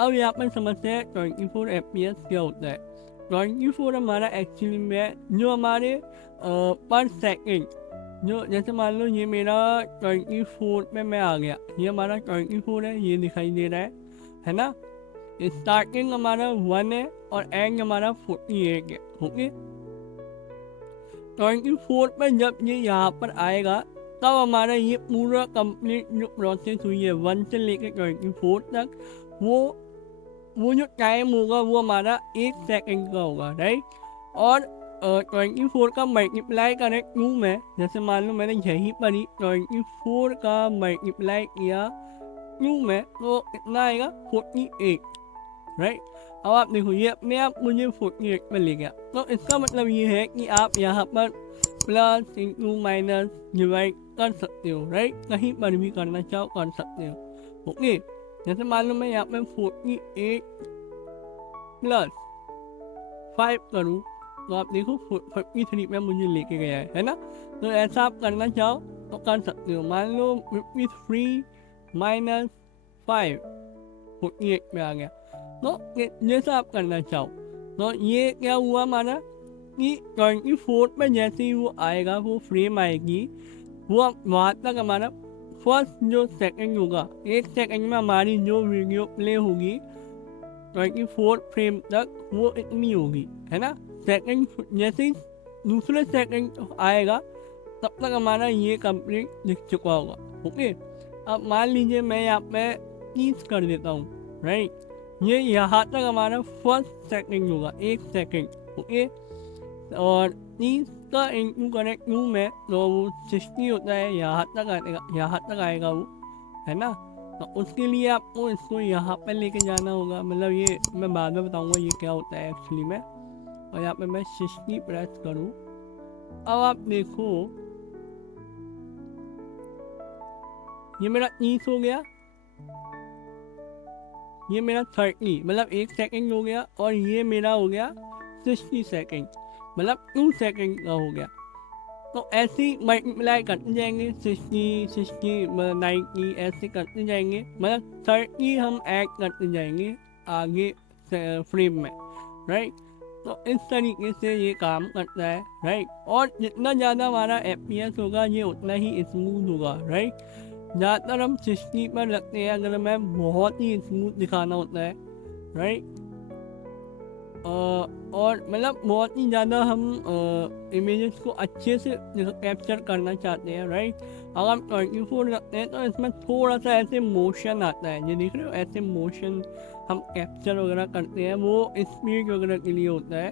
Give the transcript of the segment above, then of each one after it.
अब यहाँ पर समझते हैं 24 FPS क्या होता है। 24 हमारा एक्चुअली में जो हमारे पर सेकंड, जो जैसे मान लो ये मेरा 24 पे मैं आ गया, ये हमारा 24 है, ये दिखाई दे रहा है ना। स्टार्टिंग हमारा 1 है और एंड हमारा 48 है। ओके, 24 पर जब ये यहाँ पर आएगा तब हमारा ये पूरा कंप्लीट जो प्रोसेस हुई है 1 से लेकर 24 तक, वो जो टाइम होगा वो हमारा 1 सेकंड का होगा, राइट। और 24 का मल्टीप्लाई करें 2 में, जैसे मान लो मैंने यहीं पर ही 24 का मल्टीप्लाई किया 2 में, तो कितना आएगा 48, राइट। अब आप देखो ये अपने आप मुझे 48 में ले गया, तो इसका मतलब ये है कि आप यहाँ पर प्लस इंटू माइनस डिवाइड कर सकते हो, राइट। कहीं पर भी करना चाहो कर सकते हो। ओके, जैसे मान लो मैं यहाँ पे 48 प्लस 5 करूँ तो आप देखो 53 में मुझे लेके गया है ना। तो ऐसा आप करना चाहो तो कर सकते हो। मान लो 53 माइनस 5 48 में आ गया, तो जैसा आप करना चाहो। तो ये क्या हुआ हमारा कि 24 पे जैसे ही वो आएगा, वो फ्रेम आएगी, वो वहाँ तक हमारा फर्स्ट जो सेकंड होगा, 1 सेकंड में हमारी जो वीडियो प्ले होगी 24 फ्रेम तक वो इतनी होगी, है ना। सेकंड जैसे ही दूसरे सेकंड आएगा तब तक हमारा ये कंप्लीट दिख चुका होगा। ओके, अब मान लीजिए मैं यहाँ पे 30 कर देता हूँ, राइट। ये यहाँ तक हमारा फर्स्ट सेकंड होगा, 1 सेकंड। ओके, और 30 का इंटू करें 2 में तो वो 60 होता है, यहाँ तक आएगा वो, है ना। तो उसके लिए आपको इसको यहाँ पर लेके जाना होगा, मतलब ये मैं बाद में बताऊंगा ये क्या होता है एक्चुअली में। और यहाँ पे मैं 60 प्रेस करूँ, अब आप देखो ये मेरा 30 हो गया, ये मेरा 30 मतलब 1 सेकंड हो गया, और ये मेरा हो गया 60 सेकंड मतलब 2 सेकंड का हो गया। तो ऐसे ही मल्टीप्लाई करते जाएंगे, 60 90 ऐसे करते जाएंगे, मतलब 30 हम ऐड करते जाएंगे आगे फ्रेम में, राइट। तो इस तरीके से ये काम करता है, राइट। और जितना ज़्यादा हमारा FPS होगा ये उतना ही स्मूथ होगा, राइट। ज़्यादातर हम 60 पर रखते हैं अगर हमें बहुत ही स्मूथ दिखाना होता है, राइट। और मतलब बहुत ही ज़्यादा हम इमेजेस को अच्छे से कैप्चर करना चाहते हैं, राइट। अगर हम 24 रखते हैं तो इसमें थोड़ा सा ऐसे मोशन आता है, ये देख रहे हो, ऐसे मोशन हम कैप्चर वगैरह करते हैं, वो स्पीड वगैरह के लिए होता है।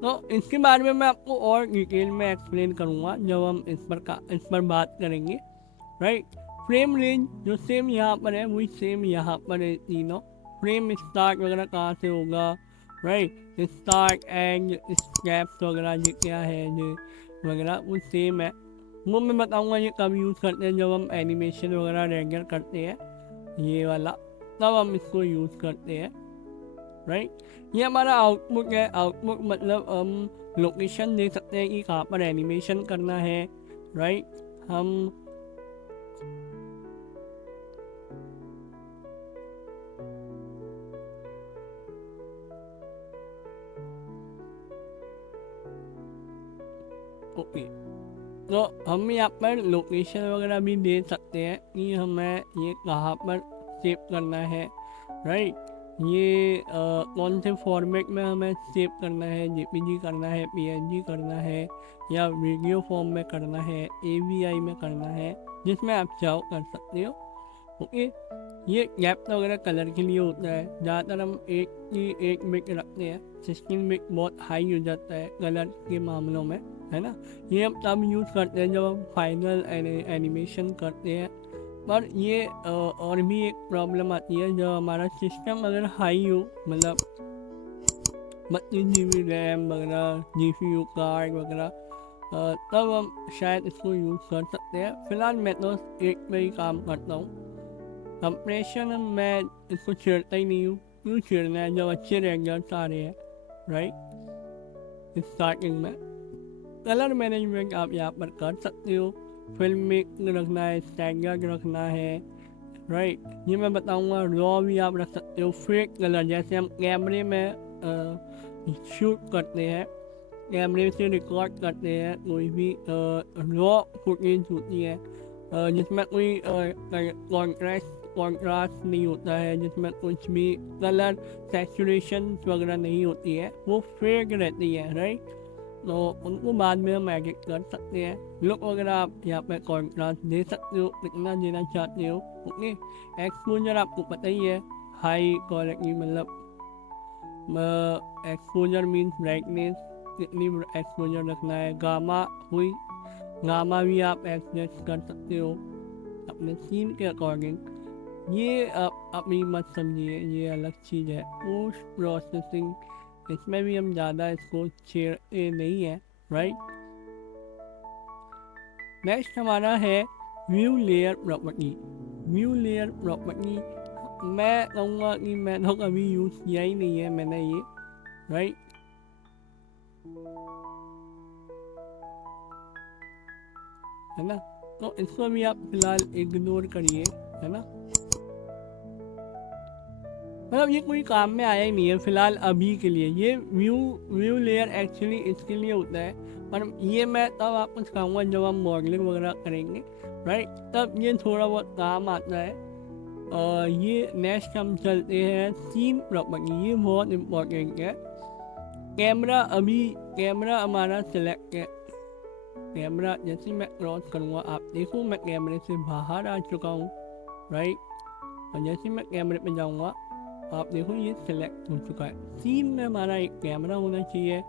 तो इसके बारे में मैं आपको और डिटेल में एक्सप्लेन करूँगा जब हम इस पर बात करेंगे, राइट। फ्रेम रेंज जो सेम यहाँ पर है वही सेम यहाँ पर है तीनों। फ्रेम स्टार्ट वगैरह कहाँ से होगा, राइट। स्टार्ट एंड स्टेप्स वगैरह ये क्या है ये वगैरह वो सेम है। वो मैं बताऊंगा ये कब यूज़ करते हैं, जब हम एनिमेशन वगैरह रेंडर करते हैं ये वाला, तब हम इसको यूज़ करते हैं, राइट। ये हमारा आउटपुट है। आउटपुट मतलब हम लोकेशन दे सकते हैं कि कहाँ पर एनिमेशन करना है, राइट। हम ओके, तो हम यहाँ पर लोकेशन वगैरह भी दे सकते हैं कि हमें ये कहाँ पर सेव करना है, राइट। ये कौन से फॉर्मेट में हमें सेव करना है, जेपीजी करना है, पीएनजी करना है, या वीडियो फॉर्म में करना है, एवीआई में करना है, जिसमें आप चाहो कर सकते हो। ओके, ये गैप वगैरह कलर के लिए होता है। ज़्यादातर हम एक बिट रखते हैं, 16 बिट बहुत हाई हो जाता है कलर के मामलों में, है ना। ये हम तब यूज़ करते हैं जब हम फाइनल एनिमेशन करते हैं। पर ये और भी एक प्रॉब्लम आती है जब हमारा सिस्टम अगर हाई हो, मतलब 32 GB रैम वगैरह, GPU कार्ड वगैरह, तब हम शायद इसको यूज़ कर सकते हैं। फिलहाल मैं तो एक में ही काम करता हूँ। कंप्रेशन मैं इसको छेड़ता ही नहीं हूँ, क्यों छेड़ना है जब अच्छे रेंजर्स आ रहे हैं, राइट। स्टार्टिंग में कलर मैनेजमेंट आप यहाँ पर कर सकते हो। फिल्म में रखना है, स्टैंडर्ड रखना है, राइट। ये मैं बताऊंगा। रॉ भी आप रख सकते हो, फेक कलर जैसे हम कैमरे में शूट करते हैं, कैमरे से रिकॉर्ड करते हैं, कोई भी रॉ फुटेज होती है जिसमें कोई कॉन्ट्रास्ट नहीं होता है, जिसमें कुछ भी कलर सैचुरेशन वगैरह नहीं होती है, वो फेक रहती है, राइट। तो उनको बाद में हम एडिट कर सकते हैं। लुक वगैरह आप यहाँ पे कॉन्ट्रास्ट दे सकते हो, कितना देना चाहते हो। ओके, एक्सपोजर आपको पता ही है, हाई क्वालिटी, मतलब एक्सपोजर मीन्स ब्राइटनेस, कितनी एक्सपोजर रखना है। गामा हुई, गामा भी आप एडजस्ट कर सकते हो अपने सीन के अकॉर्डिंग। ये आप अपनी मत समझिए, ये अलग चीज़ है। पोस्ट प्रोसेसिंग, इसमें भी हम ज़्यादा इसको छेड़ते नहीं है, राइट। नेक्स्ट हमारा है view layer property. View layer property मैं कहूँगा कि मैं तो कभी यूज़ किया ही नहीं है मैंने ये, राइट। है ना, तो इसको भी आप फिलहाल इग्नोर करिए, है ना। मतलब ये कोई काम में आया ही नहीं है फिलहाल अभी के लिए। ये व्यू लेयर एक्चुअली इसके लिए होता है, पर ये मैं तब आपको सिखाऊंगा जब हम मॉडलिंग वगैरह करेंगे, राइट, तब ये थोड़ा बहुत काम आता है। ये नेक्स्ट हम चलते हैं सीन प्रॉपर्टी। ये बहुत इम्पोर्टेंट है। कैमरा हमारा सिलेक्ट है। कैमरा जैसे मैं क्रॉस करूँगा, आप देखो मैं कैमरे से बाहर आ चुका हूँ, राइट। और जैसे मैं कैमरे पे जाऊँगा, आप देखो ये सिलेक्ट हो चुका है। सीन में हमारा एक कैमरा होना चाहिए,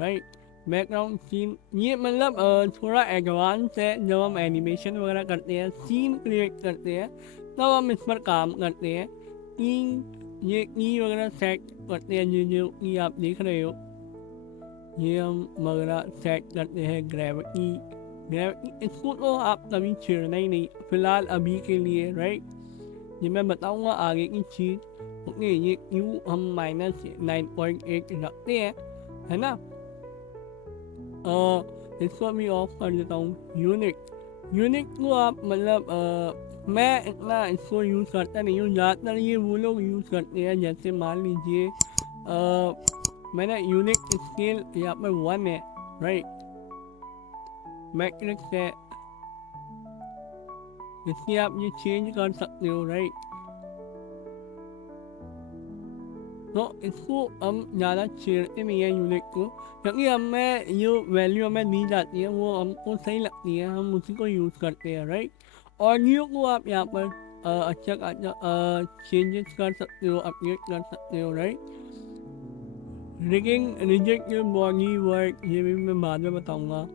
राइट। बैकग्राउंड सीन, ये मतलब थोड़ा एडवांस है। जब हम एनिमेशन वगैरह करते हैं, सीन क्रिएट करते हैं, तब हम इस पर काम करते हैं। ये की वगैरह सेट करते हैं, जो की आप देख रहे हो, ये हम वगैरह सेट करते हैं। ग्रेविटी इसको तो आप कभी छेड़ना ही नहीं फिलहाल अभी के लिए, राइट। ये मैं बताऊंगा आगे की चीज़। ओके, ये क्यू हम -9.8 रखते हैं, है ना। इसको भी ऑफ कर देता हूँ। यूनिट को आप मतलब मैं इतना इसको यूज़ करता नहीं हूँ, ज़्यादातर ये वो लोग यूज़ करते हैं। जैसे मान लीजिए मैंने यूनिट स्केल यहाँ पर 1 है, राइट। मैट्रिक्स है, इसकी आप ये चेंज कर सकते हो, राइट। तो इसको हम ज़्यादा छेड़ते नहीं है यूनिट को, क्योंकि हमें जो वैल्यू हमें दी जाती है वो हमको सही लगती है, हम उसी को यूज़ करते हैं, राइट। ऑडियो को आप यहाँ पर अच्छा चेंजेस कर सकते हो, अपडेट कर सकते हो, राइट। रिजेक्ट बॉडी वर्क, ये भी मैं बाद में बताऊँगा।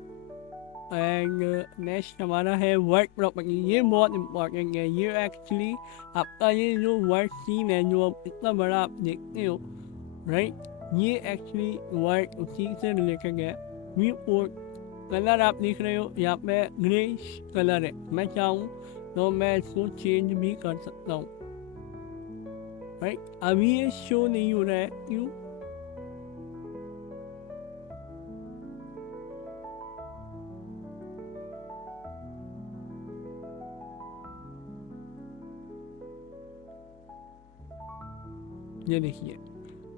एंड नेक्स्ट हमारा है वर्क प्रॉपर्टी। ये बहुत इंपॉर्टेंट है। ये एक्चुअली आपका ये जो वर्क सीन है, जो आप इतना बड़ा आप देखते हो, राइट, ये एक्चुअली वर्क उसी से रिलेटेड है। व्यू पोर्ट कलर आप देख रहे हो, यहाँ पे ग्रेइश कलर है। मैं चाहूँ तो मैं इसको चेंज भी कर सकता हूँ, राइट। अभी ये शो नहीं हो रहा है, क्यों? ये देखिए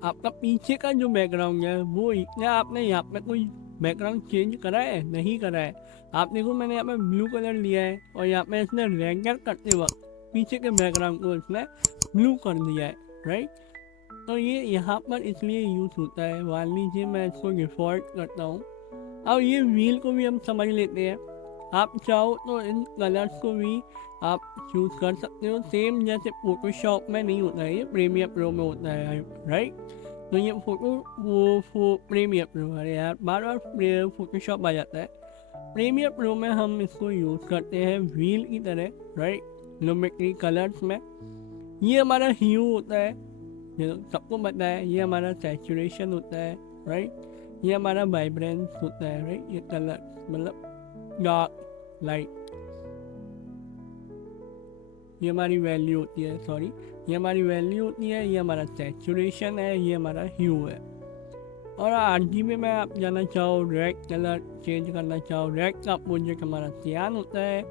आपका पीछे का जो बैकग्राउंड है वो क्या आपने यहाँ पे कोई बैकग्राउंड चेंज करा है? नहीं करा है। आप देखो मैंने यहाँ पे ब्लू कलर लिया है और यहाँ पे इसने रेंडर करते वक्त पीछे के बैकग्राउंड को इसने ब्लू कर दिया है, राइट। तो ये यहाँ पर इसलिए यूज होता है। मान लीजिए मैं इसको डिफॉल्ट करता हूँ। अब ये व्हील को भी हम समझ लेते हैं। आप चाहो तो इन कलर्स को भी आप चूज कर सकते हो। सेम जैसे फोटोशॉप में नहीं होता है, ये प्रीमियर प्रो में होता है, राइट। तो ये प्रीमियर प्रो, अरे यार बार बार फोटोशॉप आ जाता है। प्रीमियर प्रो में हम इसको यूज़ करते हैं व्हील की तरह, राइट। ज्योमेट्री कलर्स में ये हमारा ह्यू होता है, ये सबको पता है। ये हमारा सैचुरेशन होता है, राइट। ये हमारा वाइब्रेंस होता है, राइट। ये कलर मतलब डार्क लाइट, ये हमारी वैल्यू होती है, सॉरी, ये हमारी वैल्यू होती है। ये हमारा सैचुरेशन है, ये हमारा ह्यू है। और RGB में आप जाना चाहो, रेड कलर चेंज करना चाहो, रेड का प्रोजेक्ट हमारा सियान होता है,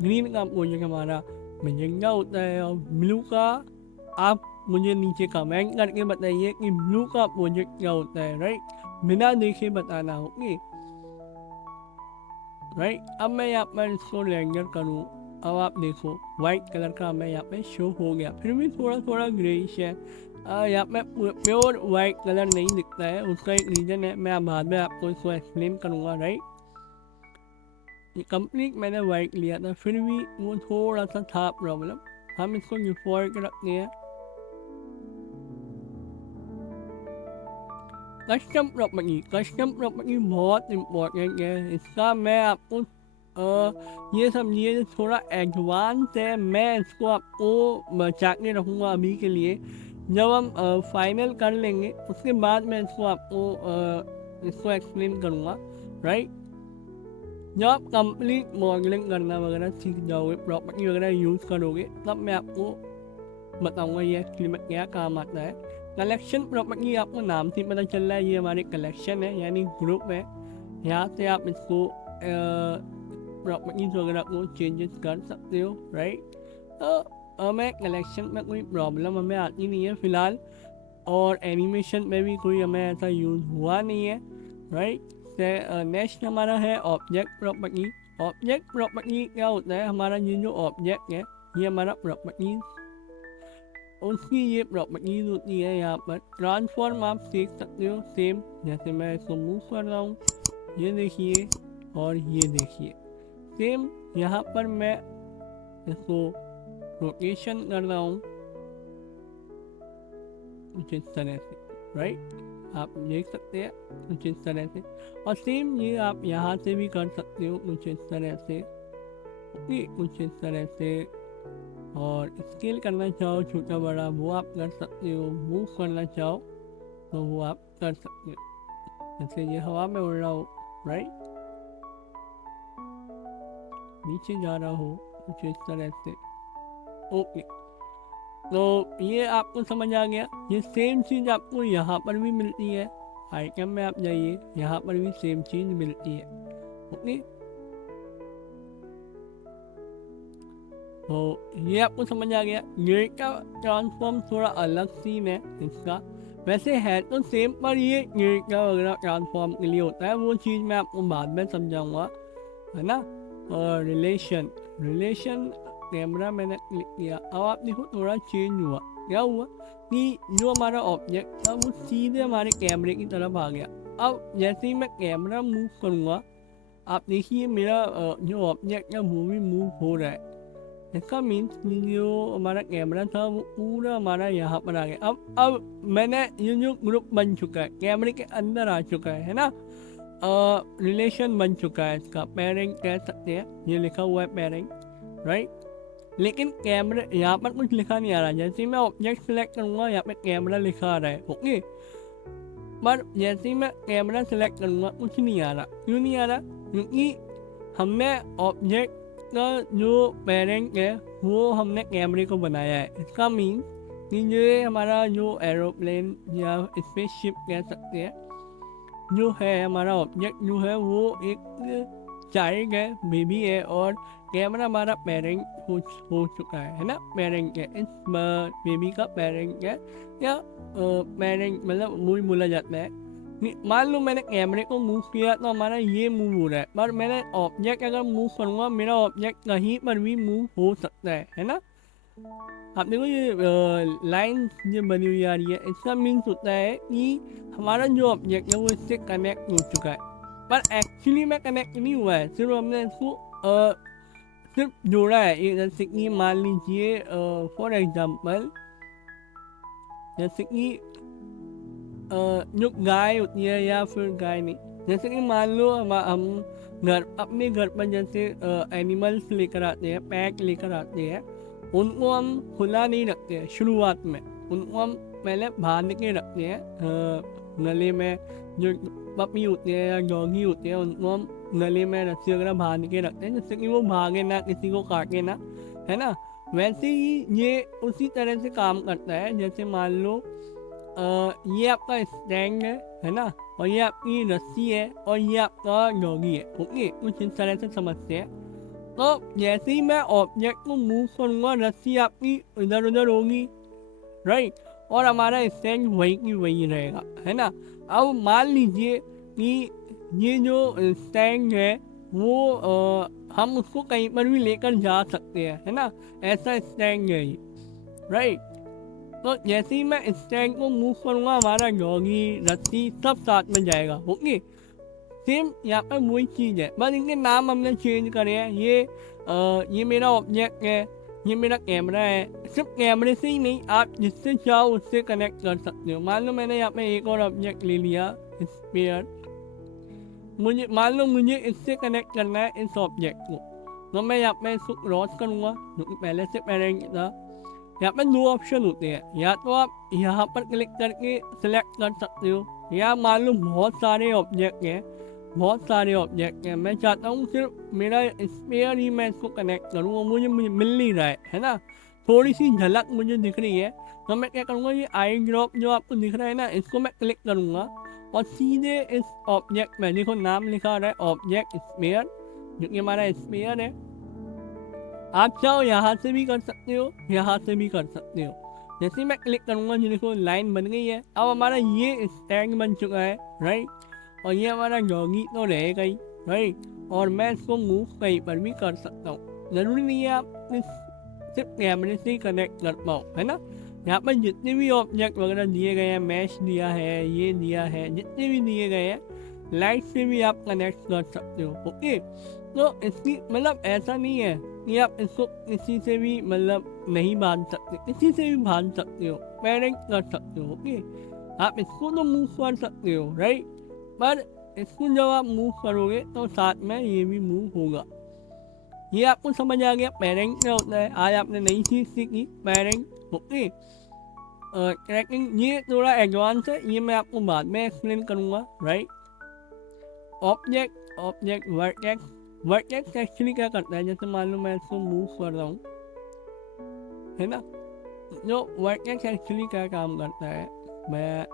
ग्रीन का प्रोजेक्ट हमारा मैजेंटा होता है और ब्लू का आप मुझे नीचे कमेंट करके बताइए कि ब्लू का प्रोजेक्ट क्या होता है, राइट, बिना देखे बताना होगी, राइट। अब मैं यहाँ पर इसको रेंडर करूँ, अब आप देखो वाइट कलर का हमें यहाँ पे शो हो गया, फिर भी थोड़ा थोड़ा ग्रेइश है, यहाँ पे प्योर वाइट कलर नहीं दिखता है, उसका एक रीज़न है, मैं बाद में आपको इसको एक्सप्लेन करूँगा, राइट। ये कंप्लीट मैंने वाइट लिया था, फिर भी वो थोड़ा सा था प्रॉब्लम, हम इसको डिफॉल्ट रखते हैं। कस्टम प्रॉपर्टी बहुत इम्पोर्टेंट है, इसका मैं आपको ये समझिए थोड़ा एडवांस है, मैं इसको आपको बचा के रखूँगा अभी के लिए, जब हम फाइनल कर लेंगे उसके बाद मैं इसको आपको इसको एक्सप्लेन करूँगा, राइट। जब आप कंप्लीट मॉडलिंग करना वगैरह सीख जाओगे, प्रॉपर्टी वगैरह यूज़ करोगे, तब मैं आपको बताऊँगा ये एक्चुअली में क्या काम आता है। कलेक्शन प्रॉपर्टी आपको नाम से पता चल रहा है, ये हमारे कलेक्शन है यानी ग्रुप है, यहाँ से आप इसको प्रॉपर्टीज वगैरह को चेंजेस कर सकते हो, राइट। तो हमें कलेक्शन में कोई प्रॉब्लम हमें आती नहीं है फ़िलहाल, और एनिमेशन में भी कोई हमें ऐसा यूज़ हुआ नहीं है, राइट। नेक्स्ट हमारा है ऑब्जेक्ट प्रॉपर्टी। ऑब्जेक्ट प्रॉपर्टी क्या होता है, हमारा ये जो ऑब्जेक्ट है ये हमारा प्रॉपर्टीज, उसकी ये प्रॉपर्टीज होती है। यहाँ पर ट्रांसफॉर्म आप देख सकते हो, सेम जैसे मैं इसको मूव कर रहा हूँ, ये देखिए और ये देखिए सेम, यहाँ पर मैं इसको रोटेशन कर रहा हूँ कुछ इस तरह से, राइट, आप देख सकते हैं कुछ इस तरह से, और सेम ये आप यहाँ से भी कर सकते हो कुछ इस तरह से, कुछ इस तरह से, और स्केल करना चाहो छोटा बड़ा वो आप कर सकते हो, मूव करना चाहो तो वो आप कर सकते हो, जैसे ये हवा में उड़ रहा हो, राइट, नीचे जा रहा हो कुछ इस तरह से, ओके। तो ये आपको समझ आ गया। ये सेम चीज़ आपको यहाँ पर भी मिलती है, आइटम में आप जाइए, यहाँ पर भी सेम चीज़ मिलती है, ओके। तो ये आपको समझ आ गया। ये का ट्रांसफॉर्म थोड़ा अलग सीन है इसका, वैसे है तो सेम, पर ये का वगैरह ट्रांसफॉर्म के लिए होता है, वो चीज़ मैं आपको बाद में समझाऊंगा, है ना। और रिलेशन कैमरा मैंने क्लिक किया, अब आप देखो थोड़ा चेंज हुआ, क्या हुआ कि जो हमारा ऑब्जेक्ट था वो सीधे हमारे कैमरे की तरफ आ गया। अब जैसे ही मैं कैमरा मूव करूँगा, आप देखिए मेरा जो ऑब्जेक्ट है वो भी मूव हो रहा है, इसका मीन्स जो हमारा कैमरा था वो पूरा हमारा यहाँ पर आ गया। अब मैंने ये जो ग्रुप बन चुका है, कैमरे के अंदर आ चुका है ना, रिलेशन बन चुका है, इसका पेरेंट कह सकते हैं, ये लिखा हुआ है पेरेंट, राइट। लेकिन कैमरे यहाँ पर कुछ लिखा नहीं आ रहा, जैसे ही मैं ऑब्जेक्ट सेलेक्ट करूँगा यहाँ पे कैमरा लिखा आ रहा है, ओके, पर जैसे ही मैं कैमरा सेलेक्ट करूँगा कुछ नहीं आ रहा। क्यों नहीं आ रहा? क्योंकि हमने ऑब्जेक्ट का जो पेरेंट है वो हमने कैमरे को बनाया है। इसका मीन कि ये हमारा जो एरोप्लेन या स्पेसशिप कह सकते हैं, जो है हमारा ऑब्जेक्ट जो है वो एक चाइल्ड है, बेबी है, और कैमरा हमारा पेरेंट हो चुका है ना, पेरेंट है, इस बेबी का पेरेंट है, या पेरेंट मतलब मूव बोला जाता है। मान लो मैंने कैमरे को मूव किया तो हमारा ये मूव हो रहा है, पर मैंने ऑब्जेक्ट अगर मूव करूँगा मेरा ऑब्जेक्ट कहीं पर भी मूव हो सकता है ना। आप देखो ये लाइन जो बनी हुई आ रही है, इसका मीन्स होता है कि हमारा जो ऑब्जेक्ट है वो इससे कनेक्ट हो चुका है, पर एक्चुअली में कनेक्ट नहीं हुआ है, सिर्फ हमने इसको सिर्फ जोड़ा है। जैसे कि मान लीजिए फॉर एग्जांपल, जैसे कि जो गाय होती है, या फिर गाय नहीं, जैसे कि मान लो हम अपने घर पर जैसे एनिमल्स लेकर आते हैं, पैक लेकर आते हैं, उनको हम खुला नहीं रखते हैं शुरुआत में, उनको हम पहले बांध के रखते हैं गले में। जो पपी होते हैं या डॉगी होते हैं उनको हम गले में रस्सी वगैरह बांध के रखते हैं, जिससे कि वो भागे ना, किसी को काटे ना, है ना। वैसे ही ये उसी तरह से काम करता है। जैसे मान लो ये आपका स्टैंड है ना, और ये आपकी रस्सी है, और ये आपका डॉगी है, ओके, कुछ इस तरह से समझते हैं। तो जैसे ही मैं ऑब्जेक्ट को मूव करूंगा रस्सी आपकी इधर उधर होगी, राइट, और हमारा स्टैंड वही की वही रहेगा, है ना। अब मान लीजिए कि ये जो स्टैंड है वो हम उसको कहीं पर भी लेकर जा सकते हैं, है ना, ऐसा स्टैंड है ये, राइट। तो जैसे ही मैं स्टैंड को मूव करूंगा हमारा डॉगी रस्सी सब साथ में जाएगा, ओके। सेम यहाँ पर वही चीज़ है, बस इनके नाम हमने चेंज करे हैं। ये मेरा ऑब्जेक्ट है, ये मेरा कैमरा है। सिर्फ कैमरे से ही नहीं, आप जिससे चाहो उससे कनेक्ट कर सकते हो। मान लो मैंने यहाँ पे एक और ऑब्जेक्ट ले लिया स्फीयर, मुझे मान लो मुझे इससे कनेक्ट करना है इस ऑब्जेक्ट को, तो मैं यहाँ पे इसको क्रॉस करूँगा, जो कि पहले से पेरेंट था। यहाँ पे दो ऑप्शन होते हैं, या तो आप यहाँ पर क्लिक करके सिलेक्ट कर सकते हो, या मान लो बहुत सारे ऑब्जेक्ट हैं, बहुत सारे ऑब्जेक्ट हैं, मैं चाहता हूँ सिर्फ मेरा स्पेयर ही मैं इसको कनेक्ट करूँ और मुझे मिल नहीं रहा है ना, थोड़ी सी झलक मुझे दिख रही है। तो मैं क्या करूँगा, ये आई ड्रॉप जो आपको दिख रहा है ना, इसको मैं क्लिक करूँगा और सीधे इस ऑब्जेक्ट में, देखो नाम लिखा रहा है ऑब्जेक्ट स्पेयर, जो कि हमारा स्पेयर है। आप चाहो यहाँ से भी कर सकते हो, यहाँ से भी कर सकते हो। जैसे मैं क्लिक करूँगा जी देखो लाइन बन गई है। अब हमारा ये स्टैंड बन चुका है, राइट, और ये हमारा डॉगी तो रहेगा ही, राइट, और मैं इसको मूव कहीं पर भी कर सकता हूँ। ज़रूरी नहीं है आप सिर्फ कैमरे से ही कनेक्ट कर पाओ, है ना। यहाँ पर जितने भी ऑब्जेक्ट वगैरह दिए गए हैं, मैश दिया है, ये दिया है, जितने भी दिए गए हैं, लाइट से भी आप कनेक्ट कर सकते हो, ओके। तो इसकी मतलब ऐसा नहीं है कि आप इसको किसी से भी मतलब नहीं बांध सकते, किसी से भी बांध सकते हो, पेरेंट कर सकते हो, ओके। आप इसको तो मूव कर सकते हो, राइट, पर इसको जब आप मूव करोगे तो साथ में ये भी मूव होगा। ये आपको समझ आ गया पेरेंट क्या होता है। आज आपने नई चीज़ सीखी, पेरेंट, ओके। ट्रैकिंग ये थोड़ा एडवांस है, ये मैं आपको बाद में एक्सप्लेन करूँगा, राइट। ऑब्जेक्ट वर्टेक्स एक्चुअली क्या करता है, जैसे मान लो मैं इसको मूव कर रहा हूँ, है ना, जो वर्टेक्स एक्चुअली क्या काम करता है, मैं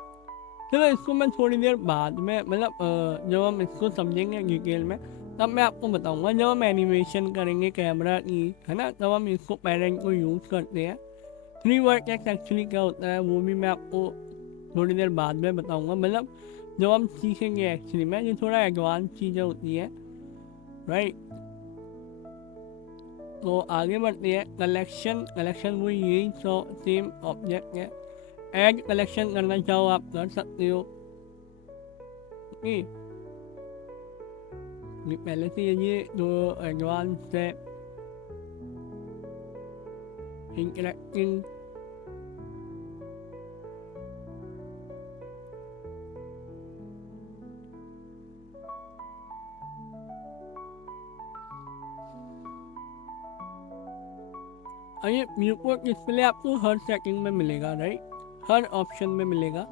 चलो इसको मैं थोड़ी देर बाद में मतलब जब हम इसको समझेंगे डिटेल में तब मैं आपको बताऊंगा। जब हम एनिमेशन करेंगे कैमरा की, है ना, तब हम इसको पेरेंट को यूज़ करते हैं। थ्री वर्टेक्स एक्चुअली क्या होता है वो भी मैं आपको थोड़ी देर बाद में बताऊंगा, मतलब जब हम सीखेंगे एक्चुअली में। ये थोड़ा एडवांस चीज़ें होती है, राइट। तो आगे बढ़ते हैं। कलेक्शन वो यही सेम ऑब्जेक्ट है। ऐड कलेक्शन करना चाहो आप कर सकते हो, ओके। पहले से ये जो एडवांस है इंटरेक्टिंग, और ये म्यूट डिस्प्ले आपको हर सेटिंग में मिलेगा, राइट, हर ऑप्शन में मिलेगा।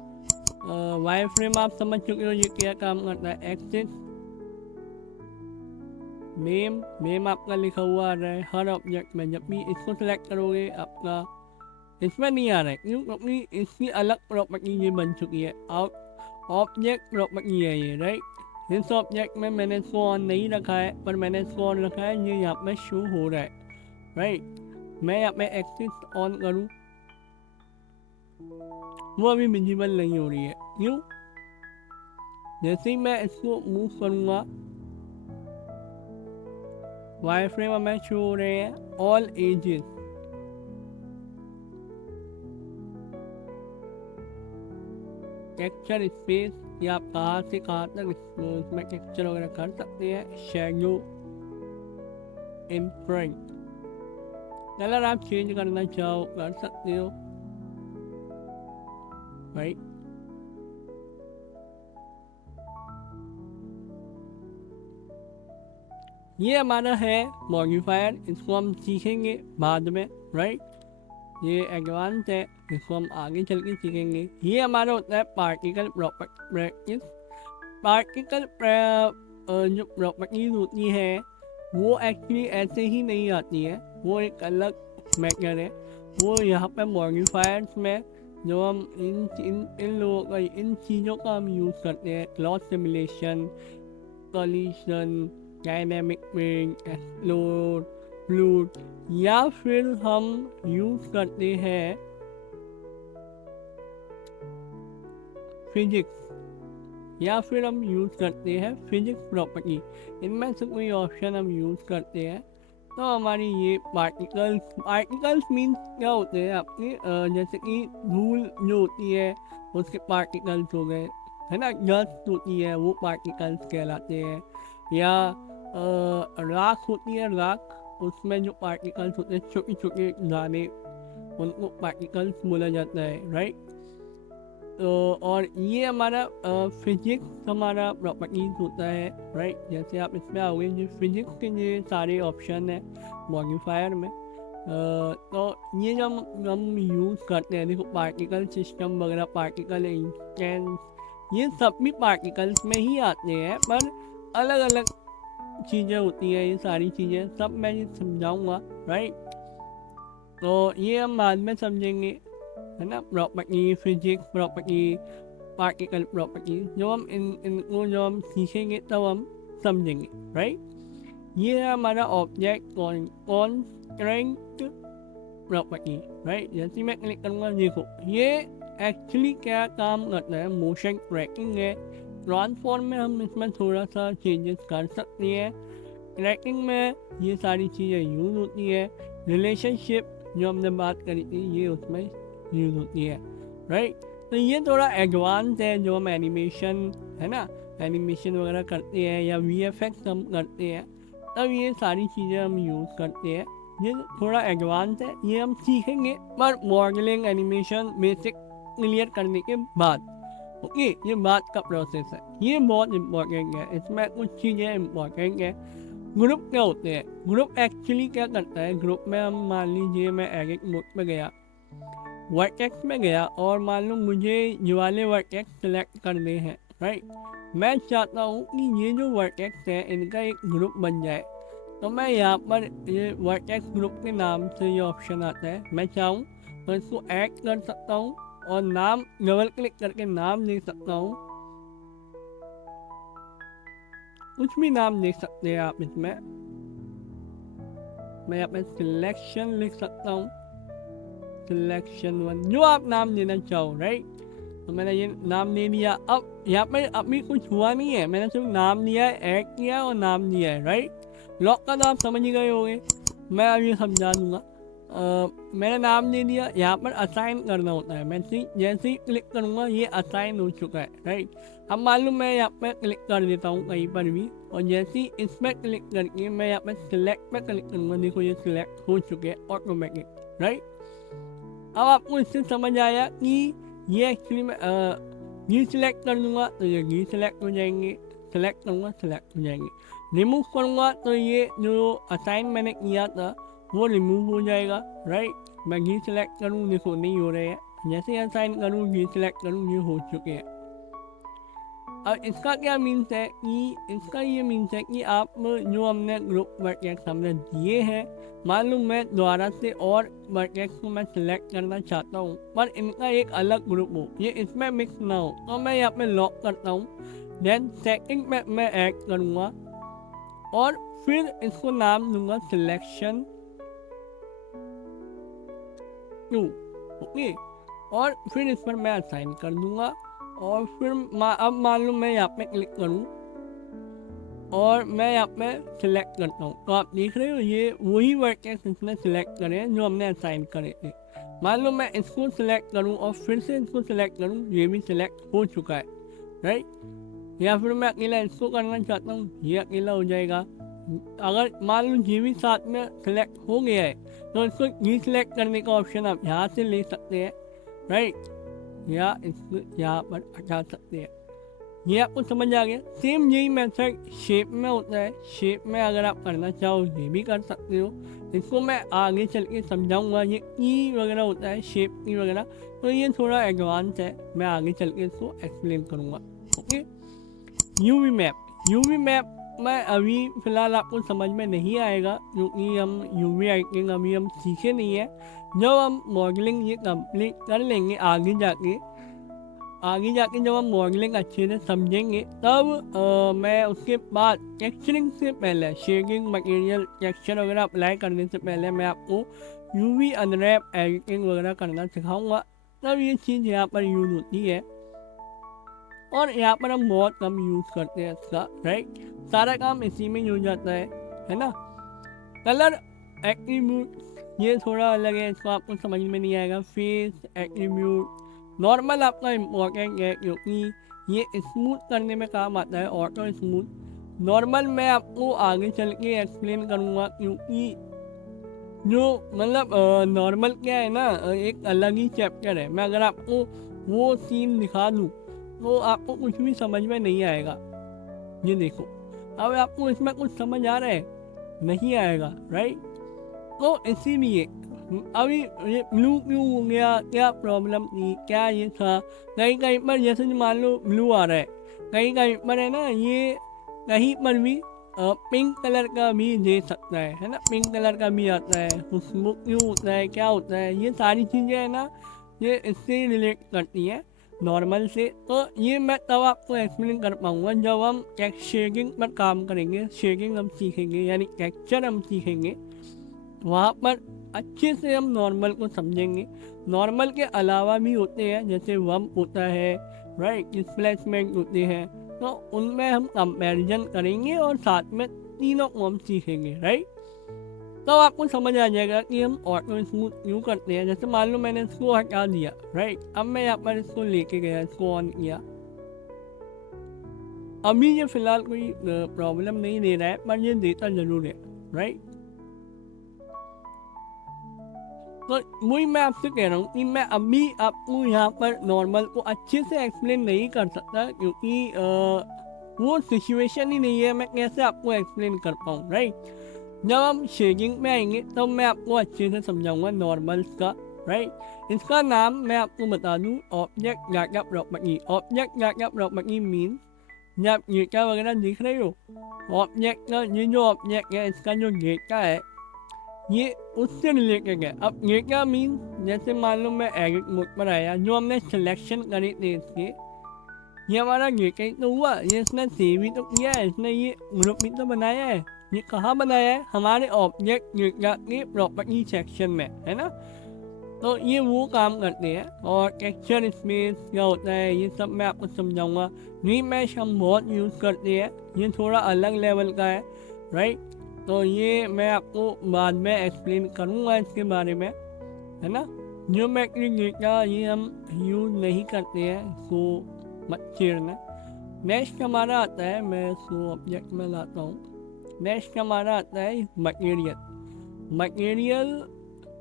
वाई फ्रेम आप समझ चुके हो ये क्या काम करता है। एक्सेस नेम आपका लिखा हुआ आ रहा है हर ऑब्जेक्ट में। जब भी इसको सिलेक्ट करोगे आपका इसमें नहीं आ रहा है, क्यों, क्योंकि इसकी अलग प्रॉपर्टी ये बन चुकी है, ऑब्जेक्ट प्रॉपर्टी है ये, राइट। इस ऑब्जेक्ट में मैंने इसको ऑन नहीं रखा है, पर मैंने इसको ऑन रखा है, ये यहाँ पे शो हो रहा है, राइट। मैं यहाँ पे एक्सेस ऑन करूँ वो अभी विजिबल नहीं हो रही है, क्यों, जैसे ही मैं इसको मूव करूँगा वाई फ्रेम में शो हो रहे हैं ऑल एजेस। टेक्सचर स्पेस या आप कहाँ से कहाँ तक इसमें टेक्सचर वगैरह कर सकते हैं। शैडो इम्प्रिंट कलर आप चेंज करना चाहो कर सकते हो, राइट। ये हमारा है मॉडिफायर, इसको हम सीखेंगे बाद में, राइट। ये एडवांस है, इसको हम आगे चल के सीखेंगे। ये हमारा होता है पार्टिकल प्रॉपर्टीज। पार्टिकल जो प्रॉपर्टीज होती है वो एक्चुअली ऐसे ही नहीं आती है, वो एक अलग मैटर है। वो यहाँ पे मॉडिफायर्स में जो हम इन लोगों का, इन चीज़ों का हम यूज़ करते हैं। Cloth simulation, coalition, dynamic range, explore, flute, या फिर हम यूज करते हैं फिजिक्स, या फिर हम यूज करते हैं फिजिक्स प्रॉपर्टी। इनमें से कोई ऑप्शन हम यूज करते हैं तो हमारी ये पार्टिकल्स मीन्स क्या होते हैं आपके, जैसे कि धूल जो होती है उसके पार्टिकल्स हो गए, है ना, डस्ट होती है वो पार्टिकल्स कहलाते हैं, या राख होती है, राख उसमें जो पार्टिकल्स होते हैं छोटे छोटे दाने, उनको पार्टिकल्स बोला जाता है, राइट। तो और ये हमारा फिजिक्स हमारा प्रॉपर्टीज होता है, राइट। जैसे आप इसमें आओगे जो फिजिक्स के ये सारे ऑप्शन है मॉडिफायर में, तो ये जब हम यूज़ करते हैं, देखो पार्टिकल सिस्टम वगैरह, पार्टिकल इंस्टेंस, ये सब भी पार्टिकल्स में ही आते हैं, पर अलग अलग चीज़ें होती हैं, ये सारी चीज़ें सब मैं ये समझाऊंगा, राइट। तो ये हम बाद में समझेंगे, है ना, property, physics property, particle property, जो हम इनको जो हम सीखेंगे तब हम समझेंगे, राइट। ये है हमारा ऑब्जेक्ट कॉन्स्ट्रेंट प्रॉपर्टी, राइट। जैसे मैं क्लिक करूँगा, देखो ये एक्चुअली क्या काम करता है, मोशन ट्रैकिंग है। ट्रांसफॉर्म में हम इसमें थोड़ा सा चेंजेस कर सकते हैं, ट्रैकिंग में ये सारी चीज़ें यूज़ होती है, रिलेशनशिप जो हमने बात करी थी ये उसमें यूज़ होती है, राइट। तो ये थोड़ा एडवांस है, जो हम एनिमेशन, है ना, एनिमेशन वगैरह करते हैं या VFX हम करते हैं, तब ये सारी चीज़ें हम यूज़ करते हैं। ये थोड़ा एडवांस है, ये हम सीखेंगे पर मॉडलिंग एनिमेशन बेसिक क्लियर करने के बाद, ओके। ये बात का प्रोसेस है, ये बहुत इम्पोर्टेंट है, इसमें कुछ चीज़ें इम्पोर्टेंट है। ग्रुप क्या होते हैं, ग्रुप एक्चुअली क्या करता है, ग्रुप में हम मान लीजिए मैं एडिट मोड पे गया, वर्टेक्स में गया, और मान लो मुझे ये वाले वर्टेक्स सेलेक्ट करने हैं, राइट। मैं चाहता हूँ कि ये जो वर्टेक्स है इनका एक ग्रुप बन जाए, तो मैं यहाँ पर ये वर्टेक्स ग्रुप के नाम से ये ऑप्शन आता है, मैं चाहूँ तो इसको ऐड कर सकता हूँ और नाम डबल क्लिक करके नाम दे सकता हूँ, कुछ भी नाम दे सकते हैं आप इसमें। मैं यहाँ पे सिलेक्शन लिख सकता हूँ, सिलेक्शन 1, जो आप नाम देना चाहो, राइट। तो मैंने ये नाम दे दिया। अब यहाँ पे अभी कुछ हुआ नहीं है, मैंने सिर्फ नाम दिया है, ऐड किया और नाम दिया है, राइट। लॉक का तो आप समझ ही गए होंगे, मैं अभी समझा दूंगा। मैंने नाम दे दिया, यहाँ पर असाइन करना होता है, मैं जैसे ही क्लिक करूँगा ये असाइन हो चुका है, राइट। अब मालूम मैं यहाँ पे क्लिक कर देता हूँ कहीं पर भी, और जैसे ही इस पर क्लिक करके मैं यहाँ पे सिलेक्ट पे क्लिक करूँगा, देखो ये सिलेक्ट हो चुके हैं ऑटोमेटिक, राइट। अब आपको इससे समझ आया कि ये एक्चुअली मैं डी सिलेक्ट कर दूँगा तो ये डी सिलेक्ट हो जाएंगे, सिलेक्ट करूँगा सिलेक्ट हो जाएंगे, रिमूव करूँगा तो ये जो असाइन मैंने किया था वो रिमूव हो जाएगा, राइट। मैं डी सिलेक्ट करूँ, देखो नहीं हो रहे हैं, जैसे ही असाइन करूँ डी सिलेक्ट करूँ ये हो चुके हैं। अब इसका क्या मीन्स है कि इसका ये मीन्स है कि आप जो हमने ग्रुप वर्टेक्स हमने दिए हैं, मान लो मैं दोबारा से और वर्टेक्स को मैं सिलेक्ट करना चाहता हूँ पर इनका एक अलग ग्रुप हो, ये इसमें मिक्स ना हो, तो मैं यहाँ पे लॉक करता हूँ, देन सेटिंग में मैं ऐड करूँगा और फिर इसको नाम दूंगा सिलेक्शन 2, ओके। और फिर इस पर मैं असाइन कर दूंगा, और फिर अब मान लो मैं यहाँ पे क्लिक करूँ और मैं यहाँ पे सिलेक्ट करता हूँ, तो आप देख रहे हो ये वही वर्टेक्स इसमें सिलेक्ट करे हैं जो हमने असाइन करे थे। मान लो मैं इसको सिलेक्ट करूँ और फिर से इसको सिलेक्ट करूँ, ये भी सिलेक्ट हो चुका है, राइट। या फिर मैं अकेला इसको करना चाहता हूँ, ये अकेला हो जाएगा। अगर मान लो ये भी साथ में सिलेक्ट हो गया है तो इसको डीसिलेक्ट करने का ऑप्शन आप यहाँ से ले सकते हैं, राइट, या इसको यहाँ पर हटा सकते हैं। ये आपको समझ आ गया। सेम यही मेथड शेप में होता है, शेप में अगर आप करना चाहो ये भी कर सकते हो, इसको मैं आगे चल के समझाऊंगा। ये ई वगैरह होता है, शेप ई वगैरह, तो ये थोड़ा एडवांस है, मैं आगे चल के इसको एक्सप्लेन करूँगा, ओके। यूवी मैप मैं अभी फ़िलहाल आपको समझ में नहीं आएगा क्योंकि हम यूवी राइटिंग अभी हम सीखे नहीं है। जब हम मॉडलिंग ये कंप्लीट कर लेंगे आगे जाके, आगे जाके जब हम मॉडलिंग अच्छे से समझेंगे तब मैं उसके बाद टेक्सचरिंग से पहले शेडिंग मटेरियल टेक्सचर वगैरह अप्लाई करने से पहले मैं आपको यूवी अनरैप एडिटिंग वगैरह करना सिखाऊंगा। तब ये चीज़ यहाँ पर यूज़ होती है और यहाँ पर हम बहुत कम यूज़ करते हैं इसका, राइट। सारा काम इसी में ही हो जाता है ना। कलर एट्रीब्यूट ये थोड़ा अलग है, इसको आपको समझ में नहीं आएगा। फेस एट्रीब्यूट नॉर्मल आपका इम्पोर्टेंट है क्योंकि ये स्मूथ करने में काम आता है, ऑटो स्मूथ। नॉर्मल मैं आपको आगे चल के एक्सप्लेन करूँगा क्योंकि जो मतलब नॉर्मल क्या है ना, एक अलग ही चैप्टर है। मैं अगर आपको वो सीन दिखा दूँ तो आपको कुछ भी समझ में नहीं आएगा। ये देखो, अब आपको इसमें कुछ समझ आ रहा है? नहीं आएगा, राइट। तो इसीलिए अभी ये ब्लू क्यों हो गया, क्या प्रॉब्लम थी, क्या ये था। कहीं कहीं पर जैसे मान लो ब्लू आ रहा है, कहीं कहीं पर है ना, ये कहीं पर भी पिंक कलर का भी दे सकता है ना। पिंक कलर का भी आता है, उसमें क्यों होता है, क्या होता है, ये सारी चीज़ें है ना, ये इससे रिलेट करती है नॉर्मल से। तो ये मैं तब आपको एक्सप्लेन कर पाऊँगा जब हम शेडिंग पर काम करेंगे। शेडिंग हम सीखेंगे यानी टेक्सचर हम सीखेंगे, वहाँ पर अच्छे से हम नॉर्मल को समझेंगे। नॉर्मल के अलावा भी होते हैं, जैसे वम्प होता है, राइट, डिस्प्लेसमेंट होते हैं, तो उनमें हम कंपैरिजन करेंगे और साथ में तीनों को हम सीखेंगे, राइट। तो आपको समझ आ जाएगा कि हम ऑटो स्मूथ क्यों करते हैं। जैसे मान लो मैंने इसको हटा दिया, राइट, अब मैं यहाँ पर इसको लेके गया, इसको ऑन किया, अभी ये फिलहाल कोई प्रॉब्लम नहीं दे रहा है, पर ये देता जरूर है, राइट। तो वही मैं आपसे कह रहा हूँ कि मैं अभी आपको यहाँ पर नॉर्मल को अच्छे से एक्सप्लेन नहीं कर सकता क्योंकि वो सिचुएशन ही नहीं है। मैं कैसे आपको एक्सप्लेन कर पाऊँ, राइट। जब हम शेडिंग में आएंगे तब तो मैं आपको अच्छे से समझाऊंगा नॉर्मल्स का, राइट। इसका नाम मैं आपको बता दूँ, object data property. Object data property mean जब डेटा वगैरह दिख रहे हो, ऑब्जेक्ट का ये जो ऑब्जेक्ट है, इसका जो डेटा है ये उससे रिलेटेड है। अब डेटा मीन जैसे मान लो मैं एडिट मोड पर आया, जो हमने सिलेक्शन करे थे इसके, ये हमारा डेटा ही तो हुआ, ये इसने सेव ही तो किया है, इसने ये ग्रुप भी तो बनाया है। ये कहाँ बनाया है? हमारे ऑब्जेक्ट डेटा के प्रॉपर्टी सेक्शन में, है ना। तो ये वो काम करते हैं। और टेक्सचर स्पेस क्या होता है ये सब मैं आपको समझाऊंगा। रीमैश हम बहुत यूज़ करते हैं, ये थोड़ा अलग लेवल का है, राइट। तो ये मैं आपको बाद में एक्सप्लेन करूँगा इसके बारे में, है ना। ज्योमेट्रिक डेटा ये हम यूज़ नहीं करते हैं, इसको मत छेड़ना। नेक्स्ट हमारा आता है, मैं इसको ऑब्जेक्ट में लाता हूँ। नेक्स्ट हमारा आता है मटेरियल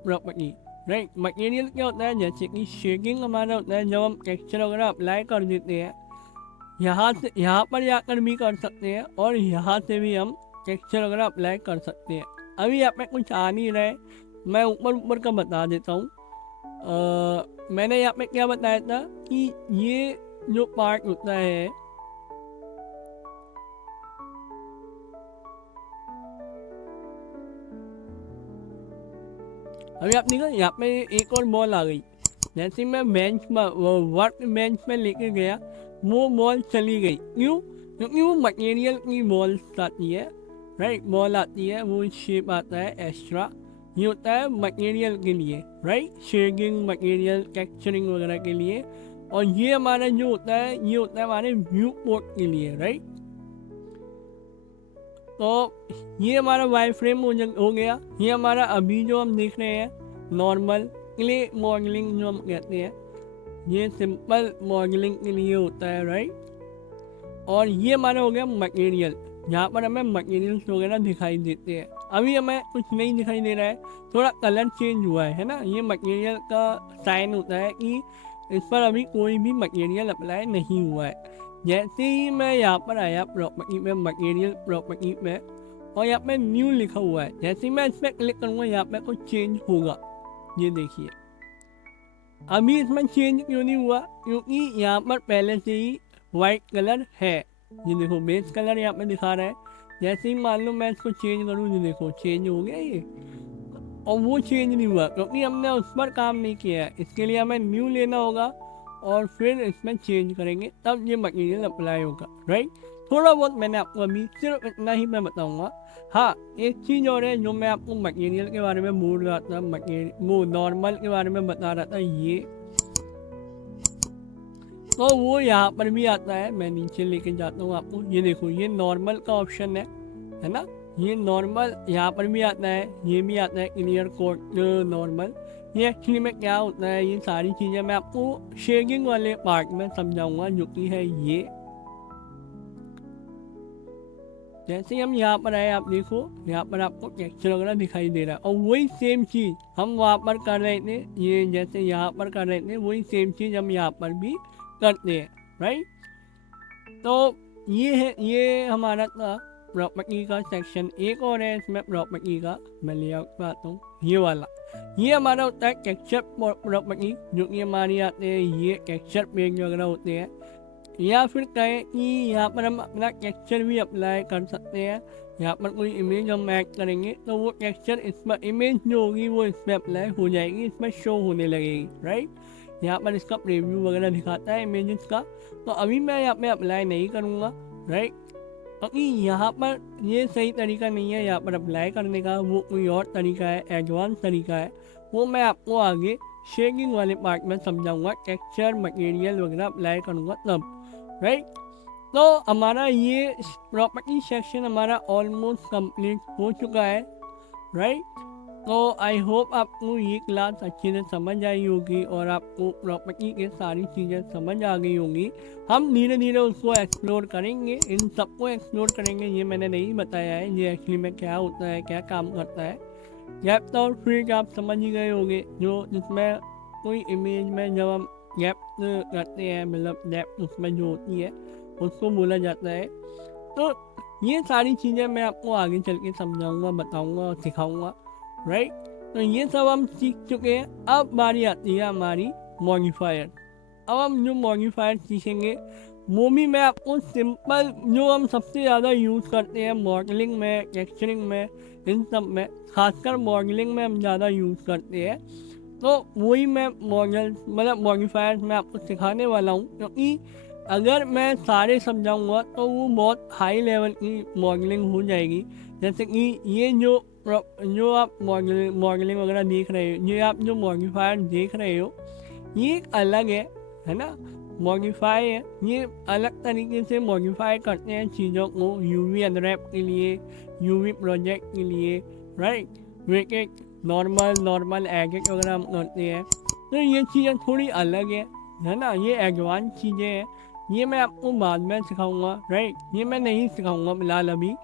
प्रॉपर्टी, राइट। मटेरियल क्या होता है? जैसे कि शेडिंग हमारा होता है, जब हम टेक्सचर वगैरह अप्लाई कर देते हैं, यहाँ से यहाँ पर जाकर भी कर सकते हैं और यहाँ से भी हम टेक्सचर वगैरह अप्लाई कर सकते हैं। अभी यहाँ पे कुछ आ नहीं रहा है, मैं ऊपर ऊपर का बता देता हूँ। मैंने यहाँ पे क्या बताया था कि ये जो पार्ट होता है, अभी आप देखो यहाँ पे एक और बॉल आ गई। जैसे मैं बेंच में वर्क बेंच में लेके गया, वो बॉल चली गई। क्यों? क्योंकि वो मटेरियल की बॉल आती है, राइट। बॉल आती है, वो शेप आता है एक्स्ट्रा, ये होता है मटेरियल के लिए, राइट। शेडिंग मटेरियल टेक्सचरिंग वगैरह के लिए। और ये हमारा जो होता है ये होता है हमारे व्यू पोर्ट के लिए, राइट। तो ये हमारा वाई फ्रेम हो गया। ये हमारा अभी जो हम देख रहे हैं नॉर्मल क्ले मॉडलिंग जो हम कहते हैं, ये सिंपल मॉडलिंग के लिए होता है, राइट। और ये हमारा हो गया मटेरियल, यहाँ पर हमें मटेरियल्स वगैरह दिखाई देते हैं। अभी हमें कुछ नहीं दिखाई दे रहा है, थोड़ा कलर चेंज हुआ है ना। ये मटेरियल का साइन होता है कि इस पर अभी कोई भी मटेरियल अप्लाई नहीं हुआ है। जैसे ही मैं यहाँ पर आया प्रॉपर्टी में, मटेरियल प्रॉपर्टी में, और यहाँ पे न्यू लिखा हुआ है, जैसे ही मैं इस पर क्लिक करूँगा यहाँ पे कुछ चेंज होगा। ये देखिए अभी इसमें चेंज क्यों नहीं हुआ? क्योंकि यहाँ पर पहले से ही वाइट कलर है। ये देखो बेस कलर यहाँ पे दिखा रहा है। जैसे ही मान लो मैं इसको चेंज करूँ, ये देखो चेंज हो गया ये, और वो चेंज नहीं हुआ क्योंकि हमने उस पर काम नहीं किया है। इसके लिए हमें न्यू लेना होगा और फिर इसमें चेंज करेंगे, तब ये मटेरियल अप्लाई होगा, राइट। थोड़ा बहुत मैंने आपको अभी सिर्फ इतना ही मैं बताऊंगा। हाँ, एक चीज़ और है जो मैं आपको मटेरियल के बारे में बोल रहा था, मटेरियल वो नॉर्मल के बारे में बता रहा था, ये तो वो यहाँ पर भी आता है। मैं नीचे लेके जाता हूँ आपको, ये देखो ये नॉर्मल का ऑप्शन है ना, ये नॉर्मल यहाँ पर भी आता है, ये भी आता है क्लियर कोड नॉर्मल। ये एक्चुअली में क्या होता है, ये सारी चीज़ें मैं आपको शेडिंग वाले पार्ट में समझाऊंगा, जो कि है ये। जैसे हम यहाँ पर आए, आप देखो यहाँ पर आपको टेक्सचर वगैरह दिखाई दे रहा है, और वही सेम चीज़ हम वहाँ पर कर रहे थे, ये जैसे यहाँ पर कर रहे थे वही सेम चीज़ हम यहाँ पर भी करते हैं, राइट। तो ये है, ये हमारा था प्रॉपर्टी का सेक्शन। एक और है इसमें प्रॉपर्टी का, मैं लेआउट पे आता हूँ, ये वाला, ये हमारा होता है टेक्सचर प्रॉपर्टी, जो कि हमारी आते हैं ये टेक्सचर पेज वगैरह होते हैं, या फिर कहें कि यहाँ पर हम अपना टेक्सचर भी अप्लाई कर सकते हैं। यहाँ पर कोई इमेज हम ऐड करेंगे तो वो टेक्सचर इस पर, इमेज जो होगी वो इस पर अप्लाई हो जाएगी, इसमें शो होने लगेगी, राइट। यहाँ पर इसका प्रीव्यू वगैरह दिखाता है इमेजेस का, तो अभी मैं यहाँ पे अप्लाई नहीं करूँगा, राइट, क्योंकि यहाँ पर ये सही तरीका नहीं है यहाँ पर अप्लाई करने का, वो कोई और तरीका है, एडवांस तरीका है, वो मैं आपको आगे शेडिंग वाले पार्ट में समझाऊंगा, टेक्सचर मटेरियल वगैरह अप्लाई करूँगा तब, राइट। तो हमारा ये प्रॉपर्टी सेक्शन हमारा ऑलमोस्ट कंप्लीट हो चुका है, राइट। तो आई होप आपको ये क्लास अच्छे से समझ आई होगी और आपको प्रॉपर्टी की सारी चीज़ें समझ आ गई होंगी। हम धीरे धीरे उसको एक्सप्लोर करेंगे, इन सबको एक्सप्लोर करेंगे, ये मैंने नहीं बताया है ये एक्चुअली में क्या होता है, क्या काम करता है। गैप और फ्रीज आप समझ ही गए होंगे, जो जिसमें कोई इमेज में जब हम गैप करते हैं, मतलब डेप्थ उसमें जो होती है उसको बोला जाता है। तो ये सारी चीज़ें मैं आपको आगे चल के समझाऊँगा, बताऊँगा और सिखाऊँगा, राइट। तो ये सब हम सीख चुके हैं। अब बारी आती है हमारी मॉडिफायर। अब हम जो मॉडिफायर सीखेंगे वो भी मैं आपको सिंपल, जो हम सबसे ज़्यादा यूज़ करते हैं मॉडलिंग में, टेक्सचरिंग में, इन सब में, खासकर मॉडलिंग में हम ज़्यादा यूज़ करते हैं, तो वही मैं मॉडिफायर मैं आपको सिखाने वाला हूँ। क्योंकि अगर मैं सारे समझाऊँगा तो वो बहुत हाई लेवल की मॉडलिंग हो जाएगी। जैसे कि ये जो आप मॉडलिंग वगैरह देख रहे हो, ये आप जो मॉडिफायर देख रहे हो, ये एक अलग है ना, मॉडिफाई है, ये अलग तरीके से मॉडिफाई करते हैं चीज़ों को, यूवी अनरैप के लिए, यूवी प्रोजेक्ट के लिए, राइट। वेकेट नॉर्मल एडिट वगैरह हम करते हैं, तो ये चीज़ें थोड़ी अलग है ना, ये एडवांस चीज़ें हैं, ये मैं आपको बाद में सिखाऊंगा, राइट। ये मैं नहीं सिखाऊंगा फिलहाल अभी,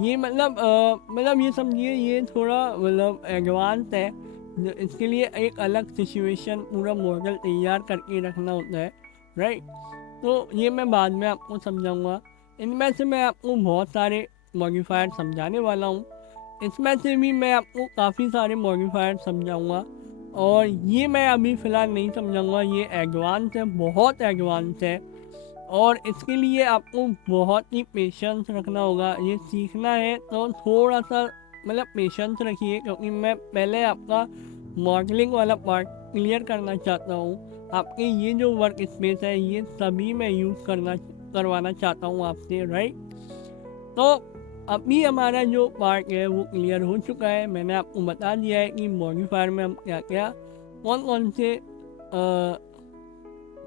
ये मतलब ये समझिए ये थोड़ा मतलब एडवांस है, इसके लिए एक अलग सिचुएशन, पूरा मॉडल तैयार करके रखना होता है, राइट। तो ये मैं बाद में आपको समझाऊंगा। इनमें से मैं आपको बहुत सारे मॉडिफायर समझाने वाला हूँ, इसमें से भी मैं आपको काफ़ी सारे मॉडिफायर समझाऊंगा, और ये मैं अभी फ़िलहाल नहीं समझाऊंगा, ये एडवांस है, बहुत एडवांस है, और इसके लिए आपको बहुत ही पेशेंस रखना होगा। ये सीखना है तो थोड़ा सा मतलब पेशेंस रखिए, क्योंकि मैं पहले आपका मॉडलिंग वाला पार्ट क्लियर करना चाहता हूँ। आपके ये जो वर्क स्पेस है ये सभी मैं यूज़ करवाना चाहता हूँ आपसे, राइट। तो अभी हमारा जो पार्ट है वो क्लियर हो चुका है, मैंने आपको बता दिया है कि मॉडिफायर में हम क्या क्या कौन कौन से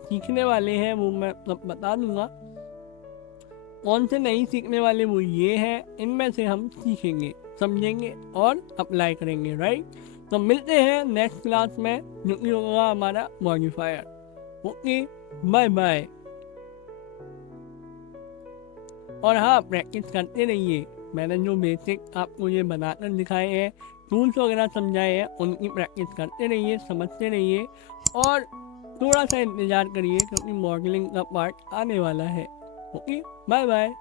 सीखने वाले हैं, वो मैं बता दूंगा। कौन से नहीं सीखने वाले वो ये है, इनमें से हम सीखेंगे, समझेंगे और अप्लाई करेंगे, राइट। तो मिलते हैं नेक्स्ट क्लास में, जो कि होगा हमारा मॉडिफायर। Okay, bye bye. और हाँ, प्रैक्टिस करते रहिए, मैंने जो बेसिक आपको ये बनाकर दिखाए हैं, टूल्स वगैरह समझाए हैं, उनकी प्रैक्टिस करते रहिए, समझते रहिए, और थोड़ा सा इंतज़ार करिए, क्योंकि मॉडलिंग का पार्ट आने वाला है। Okay, bye bye.